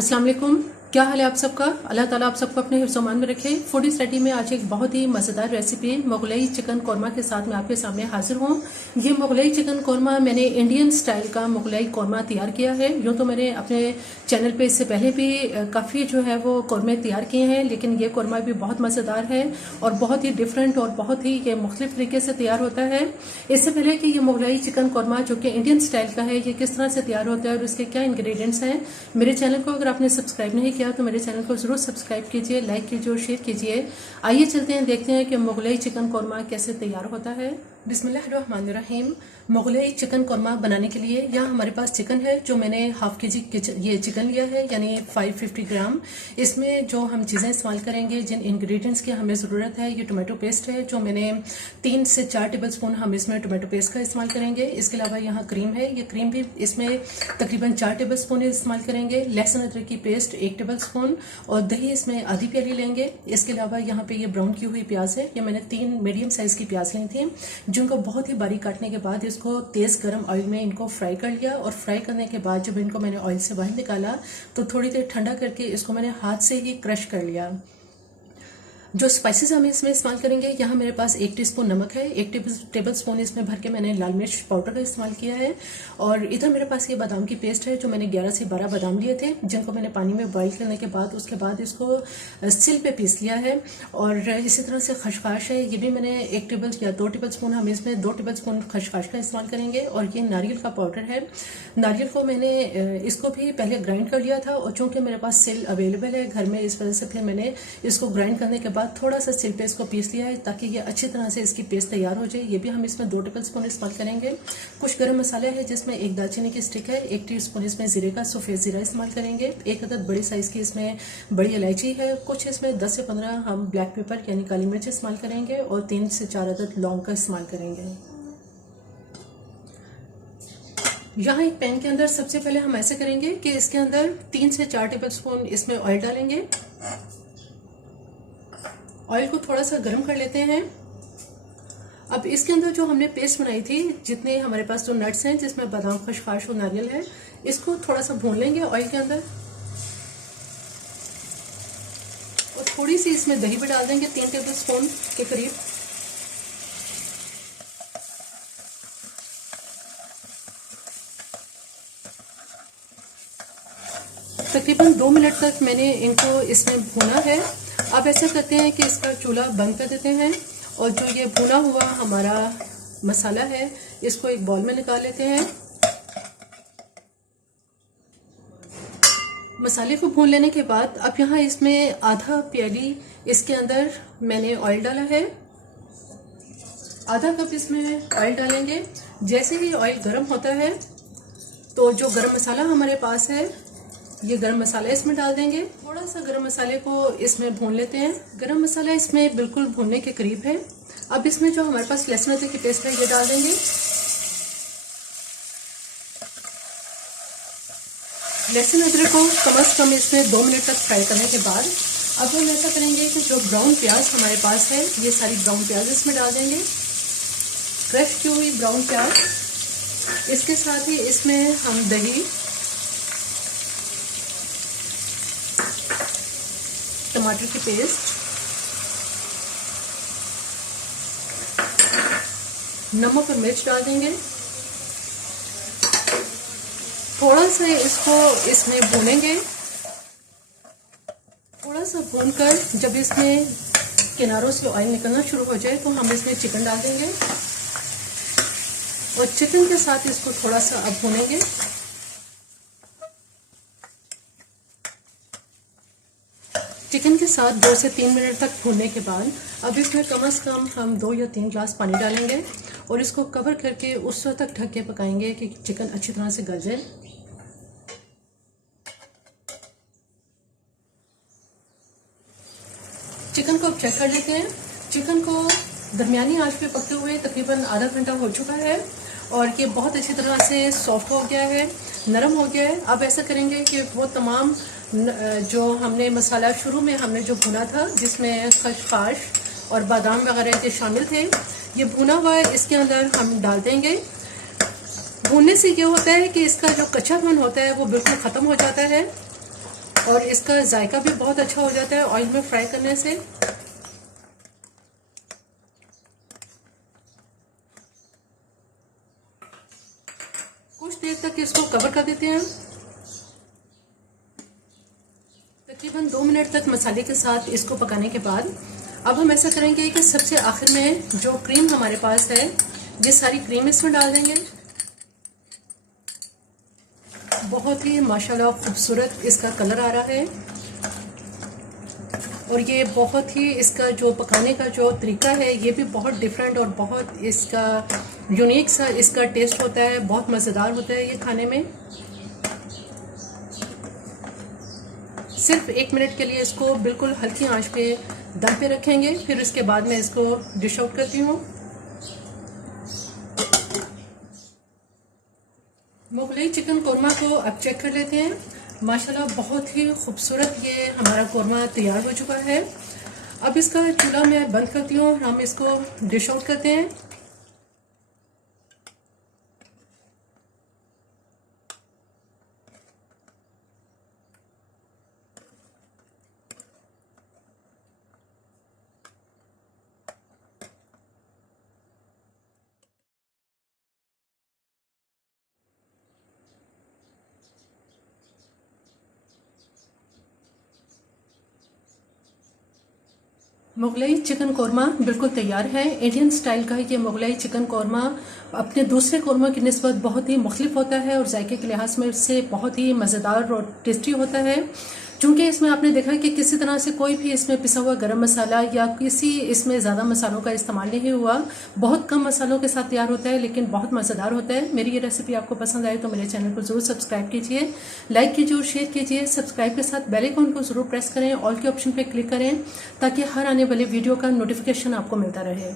अस्सलाम वालेकुम। क्या हाल है आप सबका? अल्लाह ताला आप सबको अपने हिफ्ज़-ओ-मान में रखे। फूडी स्टडी में आज एक बहुत ही मज़ेदार रेसिपी मुगलई चिकन कौरमा के साथ मैं आपके सामने हाजिर हूँ। ये मुगलई चिकन कौरमा मैंने इंडियन स्टाइल का मुगलई कौरमा तैयार किया है। यूँ तो मैंने अपने चैनल पे इससे पहले भी काफ़ी जो है वो कौरमे तैयार किए हैं, लेकिन ये कौरमा भी बहुत मज़ेदार है और बहुत ही डिफरेंट और बहुत ही ये मुख्तलिफ तरीके से तैयार होता है। इससे पहले कि ये मुगलई चिकन कौरमा जो कि इंडियन स्टाइल का है, ये किस तरह से तैयार होता है और इसके क्या इंग्रेडिएंट्स हैं, मेरे चैनल को अगर आपने सब्सक्राइब नहीं किया तो मेरे चैनल को जरूर सब्सक्राइब कीजिए, लाइक कीजिए और शेयर कीजिए। आइए चलते हैं, देखते हैं कि मुगलई चिकन कौरमा कैसे तैयार होता है। बिस्मिल्लाहिर्रहमानिर्रहीम। मुगलई चिकन कौरमा बनाने के लिए यहाँ हमारे पास चिकन है जो मैंने हाफ के जी ये चिकन लिया है, यानी 550 ग्राम। इसमें जो हम चीज़ें इस्तेमाल करेंगे, जिन इंग्रेडिएंट्स की हमें ज़रूरत है, ये टोमेटो पेस्ट है जो मैंने 3 से 4 टेबल स्पून हम इसमें टोमेटो पेस्ट का इस्तेमाल करेंगे। इसके अलावा यहाँ क्रीम है, ये क्रीम भी इसमें तकरीबन 4 टेबल स्पून इस्तेमाल करेंगे। लहसुन अदरक की पेस्ट 1 टेबल स्पून और दही इसमें आधी प्याली लेंगे। इसके अलावा यहाँ पे ये ब्राउन की हुई प्याज है, ये मैंने 3 मीडियम साइज की प्याज ली थी, जिनको बहुत ही बारीक काटने के बाद इसको तेज गर्म ऑयल में इनको फ्राई कर लिया। और फ्राई करने के बाद जब इनको मैंने ऑयल से बाहर निकाला तो थोड़ी देर ठंडा करके इसको मैंने हाथ से ही क्रश कर लिया। जो स्पाइसेस हम इसमें इस्तेमाल करेंगे, यहाँ मेरे पास 1 टीस्पून नमक है, 1 टेबल स्पून इसमें भर के मैंने लाल मिर्च पाउडर का इस्तेमाल किया है। और इधर मेरे पास ये बादाम की पेस्ट है जो मैंने 11 से 12 बादाम लिए थे, जिनको मैंने पानी में बॉईल करने के बाद उसके बाद इसको सिल पे पीस लिया है। और इसी तरह से खशखाश है, ये भी मैंने 1 टेबल या 2 टेबल स्पून, हम इसमें 2 टेबल स्पून खशखाश का इस्तेमाल करेंगे। और ये नारियल का पाउडर है, नारियल को मैंने इसको भी पहले ग्राइंड कर लिया था और चूंकि मेरे पास सिल अवेलेबल है घर में, इस वजह से फिर मैंने इसको ग्राइंड करने के बाद थोड़ा सा सिल पे इसको पीस लिया है ताकि ये अच्छी तरह से इसकी पेस्ट तैयार हो जाए। ये भी हम इसमें 2 टेबल स्पून इस्तेमाल करेंगे। कुछ गरम मसाले हैं जिसमें 1 दालचीनी की स्टिक है, 1 टीस्पून इसमें जीरे का सफ़ेद जीरा इस्तेमाल करेंगे, 1 अदद बड़ी साइज की इसमें बड़ी इलायची है, कुछ इसमें 10 से 15 हम ब्लैक पेपर यानी काली मिर्च इस्तेमाल करेंगे और 3 से 4 अदद लौंग का इस्तेमाल करेंगे। यहाँ एक पैन के अंदर सबसे पहले हम ऐसे करेंगे कि इसके अंदर 3 से 4 टेबल स्पून इसमें ऑयल डालेंगे। ऑयल को थोड़ा सा गर्म कर लेते हैं। अब इसके अंदर जो हमने पेस्ट बनाई थी, जितने हमारे पास जो नट्स हैं जिसमें बादाम खशखाश और नारियल है, इसको थोड़ा सा भून लेंगे ऑयल के अंदर। और थोड़ी सी इसमें दही भी डाल देंगे, 3 टेबल स्पून के करीब। तकरीबन 2 मिनट तक मैंने इनको इसमें भूना है। अब ऐसा करते हैं कि इसका चूल्हा बंद कर देते हैं और जो ये भुना हुआ हमारा मसाला है इसको एक बाउल में निकाल लेते हैं। मसाले को भून लेने के बाद अब यहाँ इसमें आधा प्याली इसके अंदर मैंने ऑयल डाला है, आधा कप इसमें ऑयल डालेंगे। जैसे ही ऑयल गर्म होता है तो जो गरम मसाला हमारे पास है, ये गरम मसाला इसमें डाल देंगे। थोड़ा सा गरम मसाले को इसमें भून लेते हैं। गरम मसाला इसमें बिल्कुल भूनने के करीब है। अब इसमें जो हमारे पास लहसुन अदरक की पेस्ट है ये डाल देंगे। लहसुन अदरक को कम से कम इसमें 2 मिनट तक फ्राई करने के बाद अब हम ऐसा करेंगे कि जो ब्राउन प्याज हमारे पास है, ये सारी ब्राउन प्याज इसमें डाल देंगे, क्रश की हुई ब्राउन प्याज। इसके साथ ही इसमें हम दही, टमाटर की पेस्ट, नमक और मिर्च डाल देंगे। थोड़ा सा इसको इसमें भूनेंगे। थोड़ा सा भूनकर जब इसमें किनारों से ऑयल निकलना शुरू हो जाए तो हम इसमें चिकन डाल देंगे और चिकन के साथ इसको थोड़ा सा अब भूनेंगे। चिकन के साथ 2 से 3 मिनट तक भूनने के बाद अब इसमें कम से कम हम 2 या 3 ग्लास पानी डालेंगे और इसको कवर करके उस वक्त तक ढक के पकाएंगे कि चिकन अच्छी तरह से गल जाए। चिकन को अब चेक कर लेते हैं। चिकन को दरमियानी आंच पे पकते हुए तकरीबन आधा घंटा हो चुका है और ये बहुत अच्छी तरह से सॉफ्ट हो गया है, नरम हो गया है। अब ऐसा करेंगे कि वो तमाम जो हमने मसाला शुरू में हमने जो भुना था, जिसमें खशखाश और बादाम वगैरह के शामिल थे, ये भुना हुआ इसके अंदर हम डाल देंगे। भूनने से ये होता है कि इसका जो कच्चापन होता है वो बिल्कुल ख़त्म हो जाता है। और इसका जायका भी बहुत अच्छा हो जाता है ऑयल में फ्राई करने से। कुछ देर तक इसको कवर कर देते हैं। तकरीबन 2 मिनट तक मसाले के साथ इसको पकाने के बाद अब हम ऐसा करेंगे कि सबसे आखिर में जो क्रीम हमारे पास है, ये सारी क्रीम इसमें डाल देंगे। बहुत ही माशाल्लाह खूबसूरत इसका कलर आ रहा है और ये बहुत ही इसका जो पकाने का जो तरीका है ये भी बहुत डिफरेंट और बहुत इसका यूनिक सा इसका टेस्ट होता है, बहुत मज़ेदार होता है ये खाने में। सिर्फ 1 मिनट के लिए इसको बिल्कुल हल्की आंच पे दम पे रखेंगे, फिर उसके बाद मैं इसको डिश आउट करती हूँ। मुगलई चिकन कोरमा को अब चेक कर लेते हैं। माशाल्लाह बहुत ही खूबसूरत ये हमारा कोरमा तैयार हो चुका है। अब इसका चूल्हा मैं बंद करती हूँ, हम इसको डिश आउट करते हैं। मुगलई चिकन कोरमा बिल्कुल तैयार है। इंडियन स्टाइल का ये मुगलई चिकन कोरमा अपने दूसरे कोरमा की निस्बत बहुत ही मुख्तलिफ होता है और जायके के लिहाज में इससे बहुत ही मज़ेदार और टेस्टी होता है। चूँकि इसमें आपने देखा कि किसी तरह से कोई भी इसमें पिसा हुआ गरम मसाला या किसी इसमें ज़्यादा मसालों का इस्तेमाल नहीं हुआ, बहुत कम मसालों के साथ तैयार होता है लेकिन बहुत मज़ेदार होता है। मेरी ये रेसिपी आपको पसंद आए तो मेरे चैनल को ज़रूर सब्सक्राइब कीजिए, लाइक कीजिए और शेयर कीजिए। सब्सक्राइब के साथ बेल आइकन को ज़रूर प्रेस करें, ऑल के ऑप्शन पर क्लिक करें ताकि हर आने वाले वीडियो का नोटिफिकेशन आपको मिलता रहे।